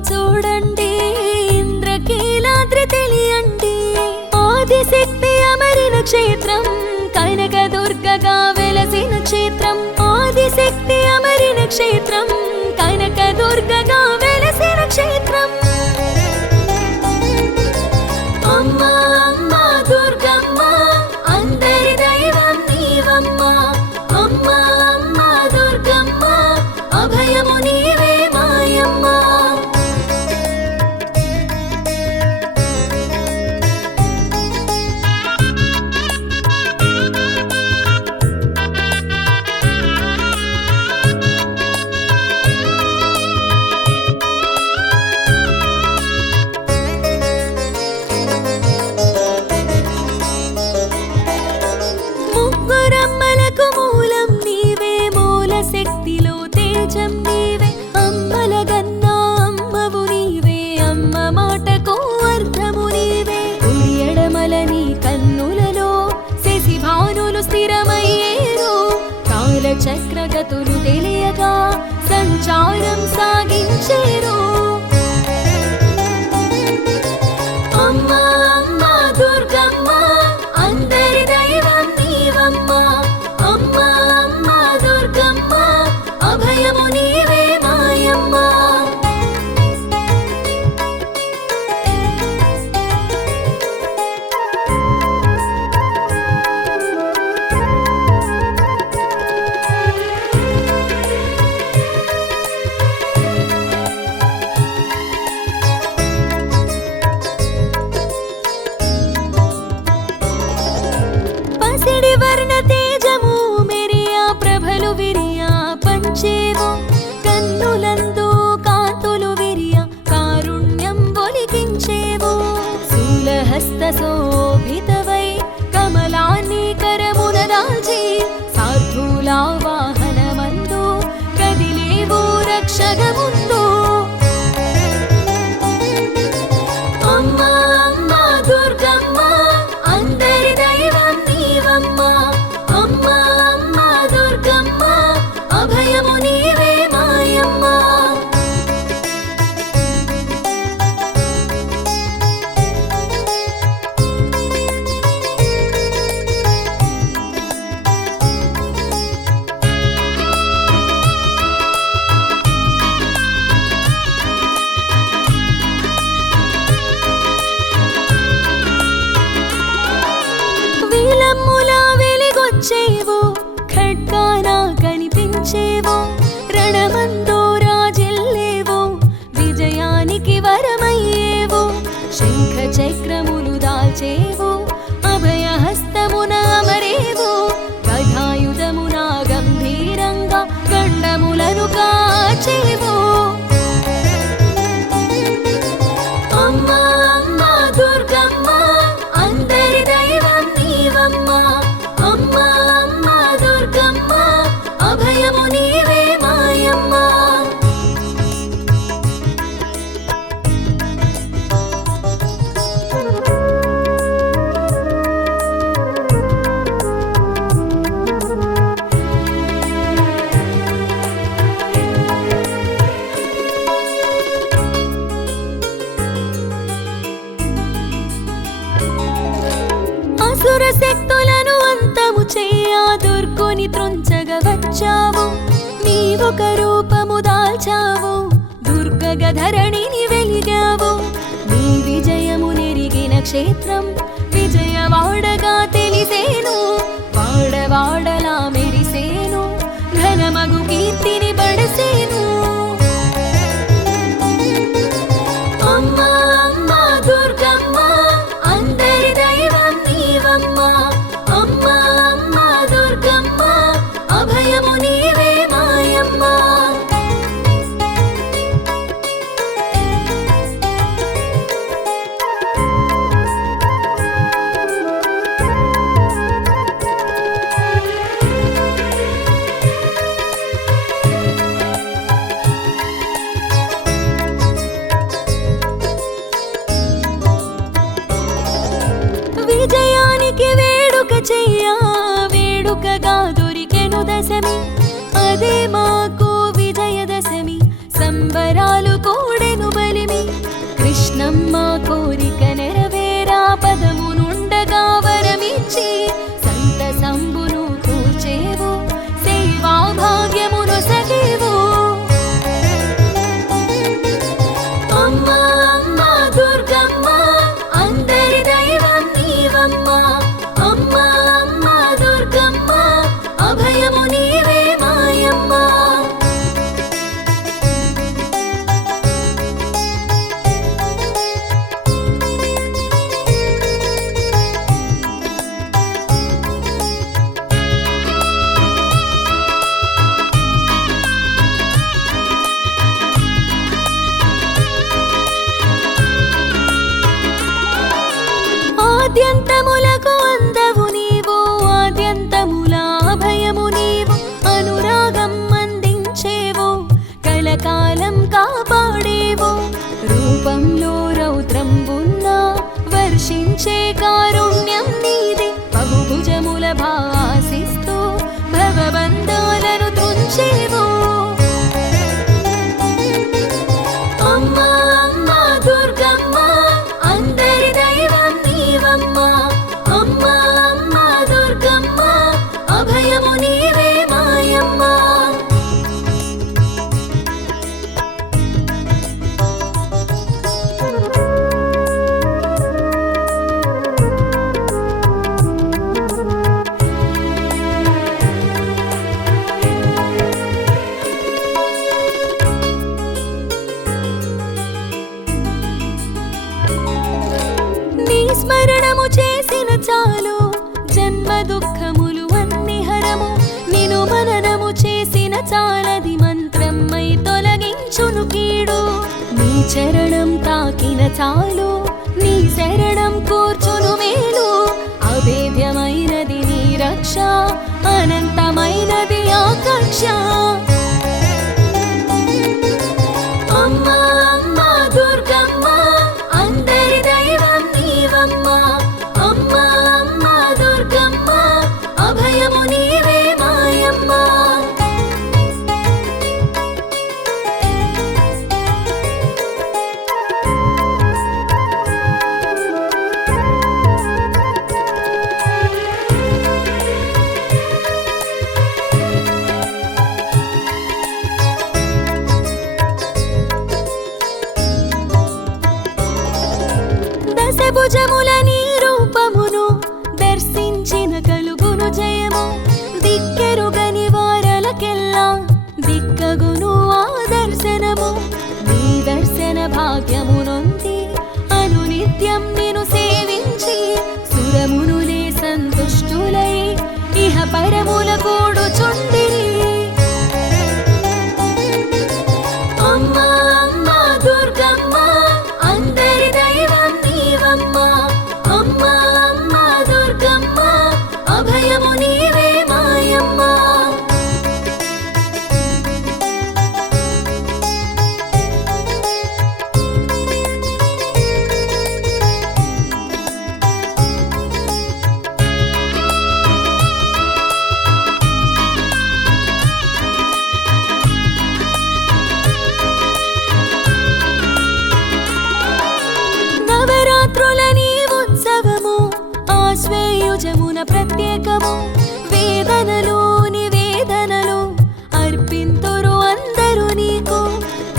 చూడండి ఇంద్రకీలాద్రి తెలియండి ఆదిశక్తి అమరిన క్షేత్రం కనకదుర్గగా వెలసిన క్షేత్రం ఆదిశక్తి అమరిన క్షేత్రం కనకదుర్గగా వెలసిన క్షేత్రం అమ్మా అమ్మా దుర్గమ్మ అందరి దైవం నీవమ్మా అమ్మా అమ్మా దుర్గమ్మ అభయము నీవే మాయమ్మ ముగ్గురమ్మలకు మూలం నీవే మూల శక్తిలో తేజం నీవే అమ్మల గన్నా అమ్మవు నీవే అమ్మ మాటకు అర్థము నీవే కుడి ఎడమల నీ కన్నులలో శశిభానులు స్థిరమయ్యేరు కాల చక్రగతులు తెలియగా సంచారం సాగించేరు అమ్మా అమ్మా దుర్గమ్మ అందరి దైవం నీవమ్మా అమ్మా అమ్మా దుర్గమ్మ అభయము నీవే మాయమ్మ పసిడి వర్ణ తేజము మెరియా ప్రభలు విరియా పంచేవు కన్నులందు కాంతులు విరియా కారుణ్యం ఒలికించేవు శూలహస్త శోభితవై కమలాన్ని కరమున దాల్చి సాధులా వాహనమందు కదిలేవు రక్షగముందు అమ్మా అమ్మా దుర్గమ్మ అందరి దైవం నీవమ్మా అమ్మా అమ్మా దుర్గమ్మ అభయము నీవే మాయమ్మ వీలమ్ములా వెలిగొచ్చేవు ఖడ్గాన కనిపించేవు రణమందో రాజిల్లేవు విజయానికి వరమయ్యేవు శంఖ చక్రములు దాల్చేవు అభయహస్తమున అమరేవు గదాయుధమున గంభీరంగా గండములను కాచేవు అమ్మా అమ్మా దుర్గమ్మ అందరి దైవం నీవమ్మా అమ్మా అమ్మా దుర్గమ్మ అభయము నీవే మాయమ్మ అసుర శక్తులను అంతము చేయా దుర్గుని త్రుంచగ వచ్చావు నీవొక రూపము దాల్చావు దుర్గగ ధరణిని వెలిగావు నీ విజయము నెరిగిన క్షేత్రం విజయవాడగా తెలిసేను వాడవాడలా మెరిసేను ఘనమగు కీర్తిని బడసేను అమ్మా అమ్మా దుర్గమ్మ అందరి దైవం నీవమ్మా అమ్మా అమ్మా దుర్గమ్మ అభయము నీవే మాయమ్మ ఆద్యంతములకు అందవు నీవు, ఆద్యంతముల అభయము నీవు, అనురాగం అందించేవు, కలకాలం కాపాడేవు. రూపంలో రౌద్రం ఉన్నా వర్షించే కారుణ్యం నీది, బహుభుజముల భాసిస్తూ భవబంధాలను తుంచేవు. అమ్మా అమ్మా దుర్గమ్మ, అందరి దైవం నీవమ్మా. అమ్మా అమ్మా దుర్గమ్మ, అభయము నీవే మాయమ్మా. నీ స్మరణము చేసిన చాలు, జన్మ దుఃఖములు అన్ని హరము, నిను మననము చేసిన చాలది మంత్రమై తొలగించును కీడు. నీ చరణం తాకిన చాలు, నీ శరణం కూర్చును మేలు, అభేద్యమైనది నీ రక్ష, అనంతమైనది ఆకాంక్ష. అమ్మా అమ్మా దుర్గమ్మ, అందరి దైవం నీవమ్మా. అమ్మా అమ్మా దుర్గమ్మ, అభయము నీవే మాయమ్మా. దశభుజముల నీ రూపమును దర్శించిన కలుగును జయము, దిక్కెరుగని వారలకెల్లా దిక్కగును ఆ దర్శనము. నీ దర్శన భాగ్యము నొంది అనునిత్యం నిను సేవించి, సురమునులే సంతుష్టులై ఇహ పరముల కూడుచుండిరి. అమ్మా అమ్మా దుర్గమ్మ, అందరి దైవం నీవమ్మా. అమ్మా అమ్మా దుర్గమ్మ, అభయము నీవే మాయమ్మా. నవరాత్రుల నీ ఉత్సవము ఆశ్వేయుజమున ప్రత్యేకము, వేదనలు నివేదనలు అర్పింతురు అందరు నీకు.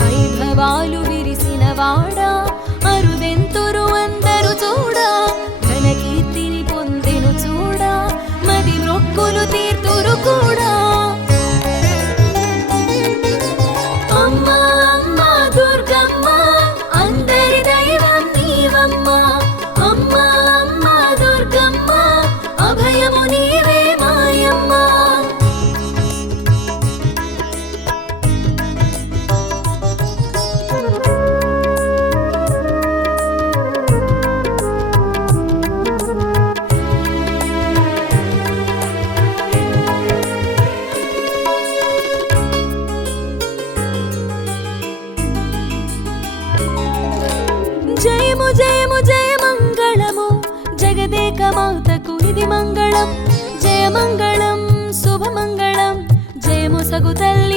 వైభవాలు విరిసిన వాడా, అరుదెంతురు అందరు చూడా, ఘనకీర్తిని పొందెను చూడా, మది మొక్కులు తీర్తురు కూడా. అమ్మా అమ్మా దుర్గమ్మ, అందరి దైవం నీవమ్మా. అమ్మా అమ్మా దుర్గమ్మ, అభయము నీవే మాయమ్మా. జయము జయము జయ మంగళము, జగదేక మాతకు ఇది మంగళం. జయ మంగళం శుభమంగళం, జయము సగు తల్లి